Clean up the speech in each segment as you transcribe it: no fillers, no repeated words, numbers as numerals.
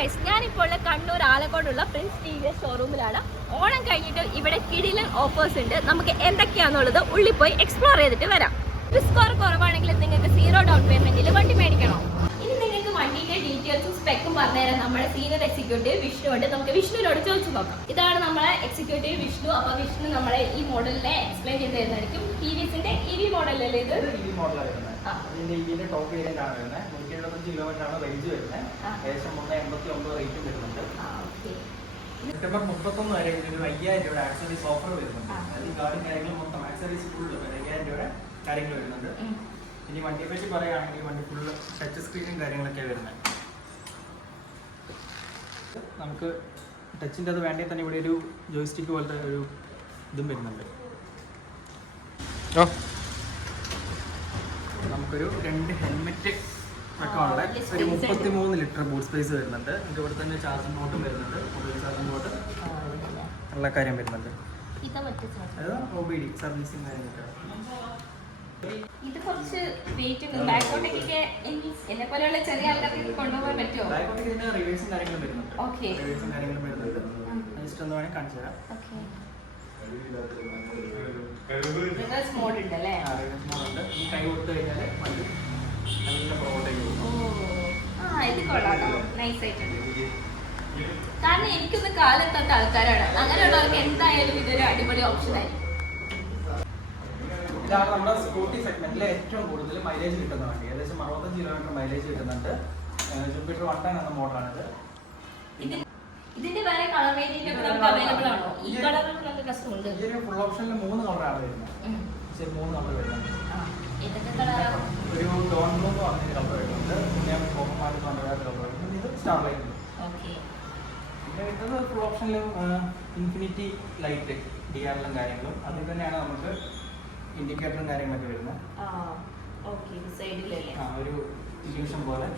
Guys, ഞാനിപ്പോൾ Kannur ആലക്കോടുള്ള Prince ടി.വി.എസ് ഷോറൂമിലാണ്. Onam കഴിഞ്ഞിട്ട് ഇവിടെ കിടിലൻ ഓഫേഴ്സ് ഉണ്ട്. നമുക്ക് എന്തൊക്കെയാണെന്നുള്ളത് ഉള്ളിൽ പോയി എക്സ്പ്ലോർ ചെയ്തിട്ട് വരാം. സ്കോർ കുറവാണെങ്കിൽ നിങ്ങൾക്ക് 0 ഡൗൺ പേയ്മെന്റിൽ വണ്ടി മേടിക്കണോ? ഇനി നിങ്ങൾക്ക് വണ്ടിയുടെ ഡീറ്റെയിൽസും സ്പെക്കും പറഞ്ഞുതരാൻ നമ്മുടെ സീനിയർ എക്സിക്യൂട്ടീവ് വിഷ്ണു ഉണ്ട്. നമുക്ക് വിഷ്ണുവിനോട് ചോദിച്ചു നോക്കാം. ഇതാണ് നമ്മളെ എക്സിക്യൂട്ടീവ് വിഷ്ണു. അപ്പൊ വിഷ്ണു നമ്മളെ ഈ മോഡലിനെ എക്സ്പ്ലെയിൻ ചെയ്ത് തരുന്നതായിരിക്കും. ടി.വി.എസിന്റെ EV മോഡലല്ലേ ഇത്? ഇതിന്റെ ടോപ്പ് വേരിയന്റ് ആണ് വരുന്നത്. 175 കിലോമീറ്റർ ആണ് റേഞ്ച് വരുന്നത്. ഏകദേശം 389 റേറ്റും വരുന്നുണ്ട്. സെപ്റ്റംബർ 31 വരെ ഇതിന് 5000 രൂപയുടെ ആക്സസറീസ് ഓഫർ വരുന്നുണ്ട്. ഈ ഗാർഡും കാര്യങ്ങളും മൊത്തം ആക്സസറീസ് ഫുള്ള് 5000 രൂപയുടെ കാര്യങ്ങൾ വരുന്നുണ്ട്. ഇനി വണ്ടിയെ പറ്റി പറയുകയാണെങ്കിൽ വണ്ടി ഫുള്ള് ടച്ച് സ്ക്രീനും കാര്യങ്ങളൊക്കെ വരുന്നത്. നമുക്ക് ടച്ചിൻ്റെ അത് വേണ്ടി തന്നെ ഇവിടെ ഒരു ജോയ്സ്റ്റിക്ക് പോലത്തെ ഒരു ഇതും വരുന്നുണ്ട്. നമുക്കൊരു 2 ഹെൽമെറ്റ് വെക്കാനുള്ള ഒരു 33 ലിറ്റർ ബൂട്ട് സ്പേസ് വരുന്നുണ്ട്. നമുക്ക് ഇവിടെ തന്നെ ചാർജിംഗ് ബോട്ടും വരുന്നുണ്ട്. മൊബൈൽ ചാർജിംഗ് ബോട്ട് നല്ല കാര്യം വരുന്നുണ്ട്. അത് OBD സർവീസിങ് കാര്യങ്ങളൊക്കെ. ഇത് കുറച്ച് വെയിറ്റ് ഉണ്ട്. ബാക്കോട്ടേക്കൊക്കെ എന്നെ പോലെയുള്ള ചെറിയ ആൾക്കാർക്ക് കൊണ്ടുപോകാൻ പറ്റുമോ? ബാക്കോട്ടേക്ക് ഇതിന്റെ റിവേഴ്സും കാര്യങ്ങളും വരുന്നുണ്ട്. റിവേഴ്സും കാര്യങ്ങളും വരുന്നുണ്ട്. ജസ്റ്റ് ഒന്ന് വേണമെങ്കിൽ കാണിച്ചു തരാം. റിവേഴ്സ് മോഡ് ഉണ്ട് അല്ലേ? റിവേഴ്സ് മോഡ് ഉണ്ട്. ഈ കൈ കൊടുത്തു കഴിഞ്ഞാൽ വണ്ടി നല്ല പുറകോട്ടേക്ക് പോകും. ഇത് കൊള്ളാം, നൈസ് ആയിട്ടുണ്ട്. കാരണം എനിക്കൊന്ന് കാലെത്താത്ത ആൾക്കാരാണ്. അങ്ങനെയുള്ളവർക്ക് എന്തായാലും ഇതൊരു അടിപൊളി ഓപ്ഷൻ ആയിരിക്കും. ഇതാണ് നമ്മുടെ സ്കൂട്ടി സെഗ്മെന്റിലെ ഏറ്റവും കൂടുതൽ മൈലേജ് കിട്ടുന്ന വണ്ടി. ഏകദേശം 65 കിലോമീറ്റർ മൈലേജ് കിട്ടുന്നുണ്ട്. ജൂപ്പിറ്റർ 110 എന്ന മോഡലാണിത്. ഇതിന്റെ വേറെ കളർ വേരിയന്റ് ഒക്കെ നമുക്ക് അവൈലബിൾ ആണോ? ഈ കളറിലൊക്കെ കസ്റ്റം ഉണ്ട്. ഈ ഒരു ഫുൾ ഓപ്ഷനിൽ 3 കളറാണ് വരുന്നത്. ശരി, 3 കളർ വരുന്നുണ്ട്. ഏതൊക്കെ കളറാണ്? ഒരു ഡോൺ ബ്ലൂ എന്ന് പറഞ്ഞൊരു കളർ വരുന്നുണ്ട്. പിന്നെ കോപ്പർ മാറ്റ് എന്ന് പറഞ്ഞ വേറെ കളർ വരുന്നുണ്ട്. ഇത് സ്റ്റാർ ലൈറ്റ്. പിന്നെ വരുന്നത് ഫുൾ ഓപ്ഷനിൽ ഇൻഫിനിറ്റി ലൈറ്റ് DRLും കാര്യങ്ങളും. അതിൽ തന്നെയാണ് നമുക്ക് ഇൻഡിക്കേറ്ററും കാര്യങ്ങളൊക്കെ വരുന്നത്. ഒരു ഇല്യൂഷൻ പോലെ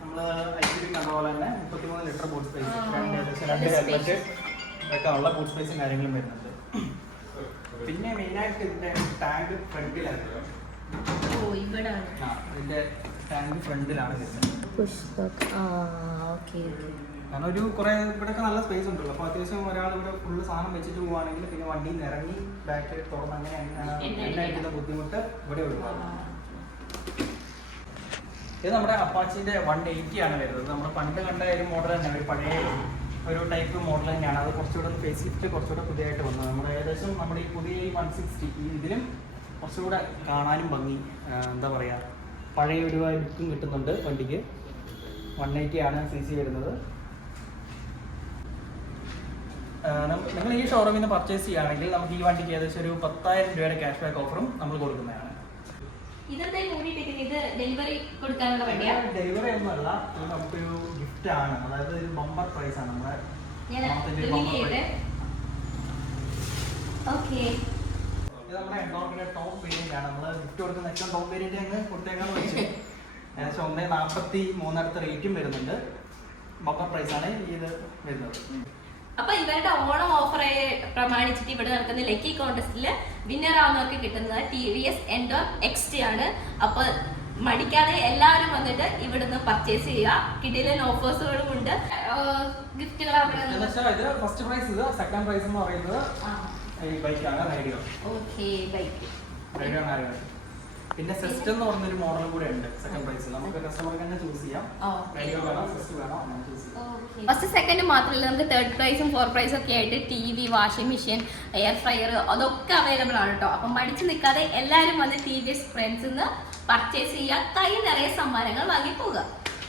നമ്മൾ ICD കണ്ട പോലെ തന്നെ 33 ലിറ്റർ ബൂട്ട് സ്പേസ്, 2 ഹെൽമെറ്റ് വെക്കാനുള്ള ബൂട്ട് സ്പേസും കാര്യങ്ങളും വരുന്നുണ്ട്. പിന്നെ മെയിനായിട്ട് ഇതിന്റെ ടാങ്ക് ഫ്രണ്ടിലാണ്. ഇതിന്റെ ടാങ്ക് ഫ്രണ്ടിലാണ് വരുന്നത്. കാരണം ഒരു കുറെ ഇവിടെയൊക്കെ നല്ല സ്പേസ് ഉണ്ടല്ലോ. അപ്പോൾ അത്യാവശ്യം ഒരാൾ ഇവിടെ ഫുള്ള് സാധനം വെച്ചിട്ട് പോവുകയാണെങ്കിൽ പിന്നെ വണ്ടിയിൽ നിന്ന് ഇറങ്ങി ബാക്ക് തുറന്ന് അങ്ങനെ എണ്ണ അടിക്കുന്ന ബുദ്ധിമുട്ട് ഇവിടെ ഒഴിവാകും. ഇത് നമ്മുടെ അപ്പാച്ചിന്റെ 180 ആണ് വരുന്നത്. നമ്മൾ പണ്ട് കണ്ട ഒരു മോഡൽ തന്നെ, ഒരു പഴയ ഒരു ടൈപ്പ് മോഡൽ തന്നെയാണ്. അത് കുറച്ചുകൂടെ ഫേസ് ലിഫ്റ്റ് കുറച്ചുകൂടെ പുതിയതായിട്ട് വന്നത്. നമ്മുടെ ഏകദേശം നമ്മുടെ ഈ പുതിയ 160 ഇതിലും കുറച്ചുകൂടെ കാണാനും ഭംഗി, എന്താ പറയുക, പഴയ ഒരു ലുക്കും കിട്ടുന്നുണ്ട് വണ്ടിക്ക്. 180 ആണ് CC വരുന്നത്. നിങ്ങൾ ഈ ഷോറൂമിൽ നിന്ന് പർച്ചേസ് ചെയ്യുകയാണെങ്കിൽ നമുക്ക് ഈ വണ്ടിക്ക് ഏകദേശം ഒരു 10,000 രൂപയുടെ ക്യാഷ് ബാക്ക് ഓഫറും നമ്മൾ കൊടുക്കുന്നതാണ്. ഡെലിവറി കൊടുക്കാനുള്ള വണ്ടിയാണ്. ഡെലിവറി ഒന്നുമല്ല, ഇത് നമുക്കൊരു ഗിഫ്റ്റ് ആണ്. അതായത് ഒരു ബമ്പർ പ്രൈസ് ആണ്. നമ്മുടെ ഇത് നമ്മുടെ എൻഡോർഫിന്റെ ടോപ്പ് വേരിയന്റ് ആണ്. നമ്മൾ ഗിഫ്റ്റ് കൊടുക്കുന്ന ഏറ്റവും ടോപ്പ് വേരിയന്റ് അങ്ങ് കൊടുത്തേക്കാന്ന് വെച്ചു. ഏകദേശം 143 അടുത്ത റേറ്റും വരുന്നുണ്ട്. ബമ്പർ പ്രൈസ് ആണ് ഇത് വരുന്നത്. അപ്പൊ ഇവരുടെ ഓണം ഓഫറെ പ്രമാണിച്ചിട്ട് ഇവിടെ നടക്കുന്ന ലക്കി കോൺടെസ്റ്റിൽ വിന്നർ ആവുന്നവർക്ക് കിട്ടുന്നത് TVS Endor XT ആണ്. അപ്പൊ മടിക്കാതെ എല്ലാവരും വന്നിട്ട് ഇവിടുന്ന് പർച്ചേസ് ചെയ്യുക. കിടിലൻ ഓഫേഴ്സുകളും ഉണ്ട്, ഗിഫ്റ്റുകൾ. ഇത് ഫസ്റ്റ് പ്രൈസ്, ഇത് സെക്കൻഡ് പ്രൈസ് എന്ന് പറയുന്നത് ഈ ബൈക്കാണ്, റൈഡിയോ. റൈഡിയോ ആണ്. പിന്നെ സെസ്റ്റ് എന്ന് പറഞ്ഞൊരു മോഡലും കൂടെ ഉണ്ട്. സെക്കൻഡ് പ്രൈസ് നമുക്ക് കസ്റ്റമർക്ക് തന്നെ ചൂസ് ചെയ്യാം. റൈഡിയോ വേണോ സെസ്റ്റ് വേണോ അങ്ങനെ ചൂസ് ചെയ്യാം. ഫസ്റ്റ് സെക്കൻഡ് മാത്രമല്ല, നമുക്ക് തേർഡ് പ്രൈസും ഫോർത്ത് പ്രൈസും ഒക്കെ ആയിട്ട് TV, washing machine, air fryer അതൊക്കെ അവൈലബിൾ ആണ് കേട്ടോ. അപ്പം മടിച്ചു നിൽക്കാതെ എല്ലാവരും വന്ന് TVS ഫ്രണ്ട്സിൽ നിന്ന് പർച്ചേസ് ചെയ്യുക. കൈ നിറയെ സമ്മാനങ്ങൾ വാങ്ങി പോവുക.